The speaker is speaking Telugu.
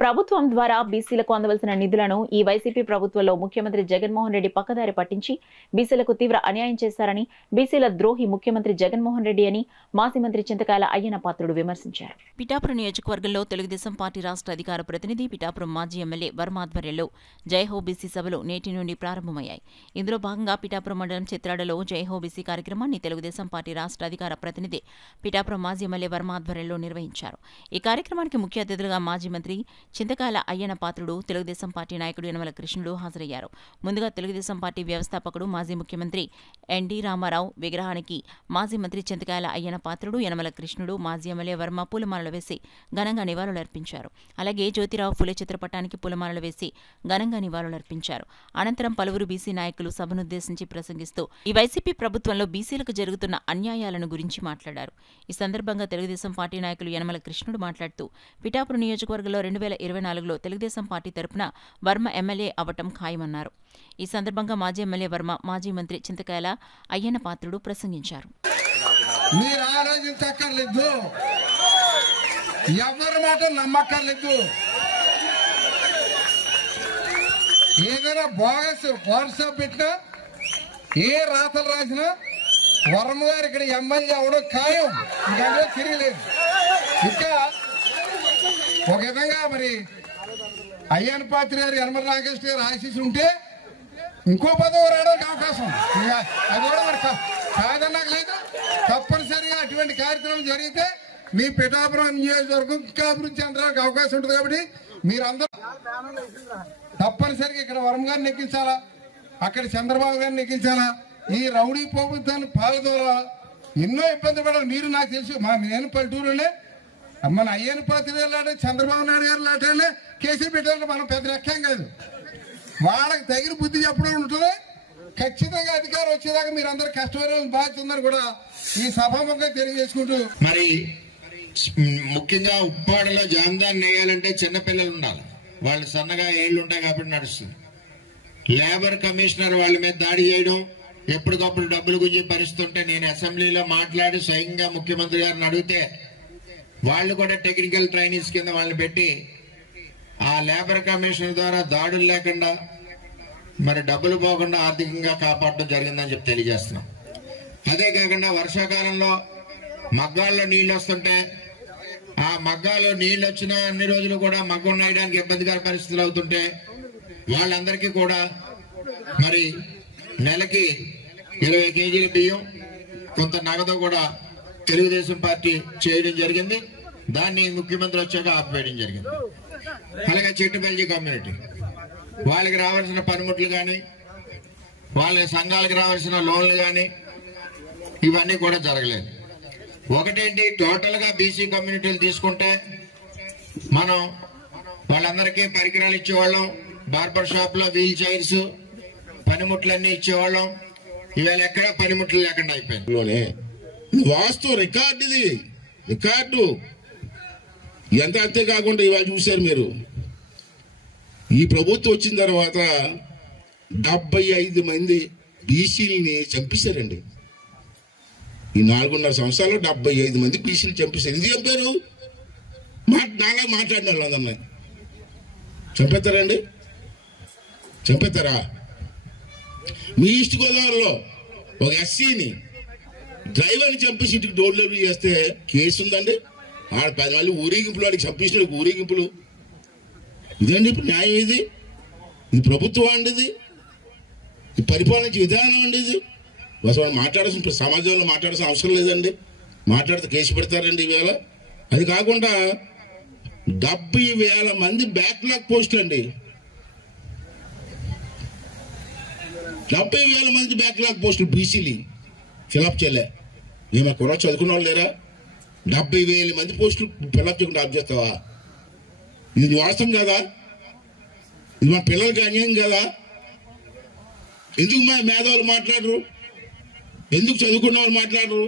ప్రభుత్వం ద్వారా బీసీలకు అందవలసిన నిధులను ఈ వైసీపీ ప్రభుత్వంలో ముఖ్యమంత్రి జగన్మోహన్ రెడ్డి పక్కదారి పట్టించి బీసీలకు తీవ్ర అన్యాయం చేశారని, బీసీల ద్రోహి ముఖ్యమంత్రి జగన్మోహన్ రెడ్డి అని మాజీ మంత్రి చింతకాయల అయ్యన్న పాత్రుడు విమర్శించారు. పిఠాపురం నియోజకవర్గంలో తెలుగుదేశం పార్టీ రాష్ట్ర అధికార ప్రతినిధి పిఠాపురం మాజీ ఎమ్మెల్యే వర్మ ఆధ్వర్యంలో జైహో బీసీ సభలు నేటి నుండి ప్రారంభమయ్యాయి. ఇందులో భాగంగా పిఠాపురం మండలం చిత్రాడలో జైహో బీసీ కార్యక్రమాన్ని తెలుగుదేశం పార్టీ రాష్ట్ర అధికార ప్రతినిధి పిఠాపురం మాజీ ఎమ్మెల్యే వర్మ ఆధ్వర్యంలో నిర్వహించారు. ఈ కార్యక్రమానికి ముఖ్య అతిథులుగా మాజీ మంత్రి చింతకాయల అయ్యన్న పాత్రుడు, తెలుగుదేశం పార్టీ నాయకుడు యనమల కృష్ణుడు హాజరయ్యారు. ముందుగా తెలుగుదేశం పార్టీ వ్యవస్థాపకుడు మాజీ ముఖ్యమంత్రి ఎన్టీ రామారావు విగ్రహానికి మాజీ మంత్రి చింతకాయల అయ్యన్న పాత్రుడు, యనమల కృష్ణుడు, మాజీ ఎమ్మెల్యే వర్మ పూలమాలలు వేసి ఘనంగా నివాళులర్పించారు. అలాగే జ్యోతిరావు ఫులే చిత్రపటానికి పూలమాలలు వేసి ఘనంగా నివాళులర్పించారు. అనంతరం పలువురు బీసీ నాయకులు సభనుద్దేశించి ప్రసంగిస్తూ ఈ వైసీపీ ప్రభుత్వంలో బీసీలకు జరుగుతున్న అన్యాయాలను గురించి మాట్లాడారు. ఈ సందర్భంగా తెలుగుదేశం పార్టీ నాయకులు యనమల కృష్ణుడు మాట్లాడుతూ పిఠాపురం నియోజకవర్గంలో 2024లో తెలుగుదేశం పార్టీ తరపున వర్మ ఎమ్మెల్యే అవటం ఖాయమన్నారు. ఈ సందర్భంగా మాజీ ఎమ్మెల్యే వర్మ, మాజీ మంత్రి చింతకాయల అయ్యన్న పాత్రుడు ప్రసంగించారు. ఎవరి మాట నమ్మక్కర్లేదు. ఏదైనా బోగస్ వాట్సాప్ పెట్టినా, ఏ రాతలు రాసినా వర్మ గారు ఇక్కడ ఎమ్మెల్యే అవడం ఖాయం. ఇంకా తిరగలేదు. ఇంకా ఒక విధంగా మరి అయ్యన్న పాత్ర గారు, యనమల రాకేష్ గారు ఆశీస్సులు ఉంటే ఇంకో పదవి రావడానికి అవకాశం. అది కూడా మరి కాదన్నాక లేదు. తప్పనిసరిగా అటువంటి కార్యక్రమం జరిగితే మీ పిఠాపురం నియోజకవర్గం ఇంకా అభివృద్ధి చెందడానికి అవకాశం ఉంటుంది. కాబట్టి మీరందరూ తప్పనిసరిగా ఇక్కడ వర్మ గారిని ఎక్కించాలా, అక్కడ చంద్రబాబు గారిని ఎక్కించాలా. ఈ రౌడీ ప్రభుత్వాన్ని పాల్గొనాలా. ఎన్నో ఇబ్బంది పడాలి. మీరు నాకు తెలుసు, నేను పల్లెటూరులోనే మన అయ్యన్న పాత్ర లాంటి, చంద్రబాబు నాయుడు గారు లాంటి కేసీ పెట్టాలంటే మనం పెద్ద లెక్కేం కాదు. వాళ్ళకి తగిన బుద్ధి చెప్పడం ఉంటుంది. ఖచ్చితంగా అధికారం వచ్చేదాకా మీరు అందరూ కష్టపడే బాధ్యత ఉందని కూడా ఈ సభాముఖంగా తెలియజేసుకుంటూ, మరి ముఖ్యంగా ఉప్పాడలో జామదాన్ని వేయాలంటే చిన్నపిల్లలు ఉండాలి. వాళ్ళు సన్నగా ఏళ్ళు ఉంటాయి కాబట్టి నడుస్తుంది. లేబర్ కమిషనర్ వాళ్ళ మీద దాడి చేయడం, ఎప్పటికప్పుడు డబ్బులు గుంజి పరిస్తుంటే నేను అసెంబ్లీలో మాట్లాడి స్వయంగా ముఖ్యమంత్రి గారిని అడిగితే వాళ్ళు కూడా టెక్నికల్ ట్రైనింగ్స్ కింద వాళ్ళని పెట్టి ఆ లేబర్ కమిషన్ ద్వారా దాడులు లేకుండా, మరి డబ్బులు పోకుండా ఆర్థికంగా కాపాడడం జరిగిందని చెప్పి తెలియజేస్తున్నాం. అదే కాకుండా వర్షాకాలంలో మగ్గాల్లో నీళ్లు వస్తుంటే ఆ మగ్గాలో నీళ్లు వచ్చిన అన్ని రోజులు కూడా మగ్గం నేయడానికి ఇబ్బందికర పరిస్థితులు అవుతుంటే వాళ్ళందరికీ కూడా మరి నెలకి 20 కేజీల బియ్యం, కొంత నగదు కూడా తెలుగుదేశం పార్టీ చేయడం జరిగింది. దాన్ని ముఖ్యమంత్రి వచ్చాక ఆపివేయడం జరిగింది. అలాగే చెట్టుపల్లి కమ్యూనిటీ వాళ్ళకి రావాల్సిన పనిముట్లు కానీ, వాళ్ళ సంఘాలకు రావాల్సిన లోన్లు కానీ ఇవన్నీ కూడా జరగలేదు. ఒకటేంటి, టోటల్ గా బీసీ కమ్యూనిటీలు తీసుకుంటే మనం వాళ్ళందరికీ పరికరాలు ఇచ్చేవాళ్ళం. బార్బర్ షాప్ లో వీల్ చైర్స్, పనిముట్లన్నీ ఇచ్చేవాళ్ళం. ఇవాళ ఎక్కడ పనిముట్లు లేకుండా అయిపోయింది. వాస్తవ రికార్డు, ఇది రికార్డు. ఎంత అంతేకాకుండా ఇవాళ చూశారు మీరు, ఈ ప్రభుత్వం వచ్చిన తర్వాత 75 మంది బీసీలని చంపేశారండి. ఈ 4.5 సంవత్సరాలు 75 మంది బీసీలు చంపేశారు. ఎందుకు చంపారు? నాలా మాట్లాడిన వాళ్ళందరినీ చంపేస్తారండి? చంపేస్తారా? మీ ఈస్ట్ గోదావరిలో ఒక ఎస్సీని డ్రైవర్ని చంపేసి ఇంటికి డోర్ డెలివరీ చేస్తే కేసు ఉందండి. ఆడ 10 మంది ఊరేగింపులు, వాడికి చంపేసిన ఊరేగింపులు. ఇదండి ఇప్పుడు న్యాయం? ఇది ప్రభుత్వం అండి, ఇది పరిపాలించే విధానం అండి. ఇది అసలు మాట్లాడాల్సిన, సమాజంలో మాట్లాడాల్సిన అవసరం లేదండి. మాట్లాడితే కేసు పెడతారండి ఇవాళ. అది కాకుండా 70,000 మంది బ్యాక్లాగ్ పోస్టులు అండి. 70,000 మంది బ్యాక్లాగ్ పోస్టులు బీసీలు ఫిలప్ చేయలే. మేము కుర్ర చదువుకున్న వాళ్ళు లేరా? 70,000 మంది పోస్టులు ఫిలప్ చేయకుండా ఆప్ చేస్తావా? ఇది వాస్తవం కదా? ఇది మా పిల్లలకి అన్యాయం కదా? ఎందుకు మా మేధావులు మాట్లాడరు? ఎందుకు చదువుకున్న వాళ్ళు మాట్లాడరు?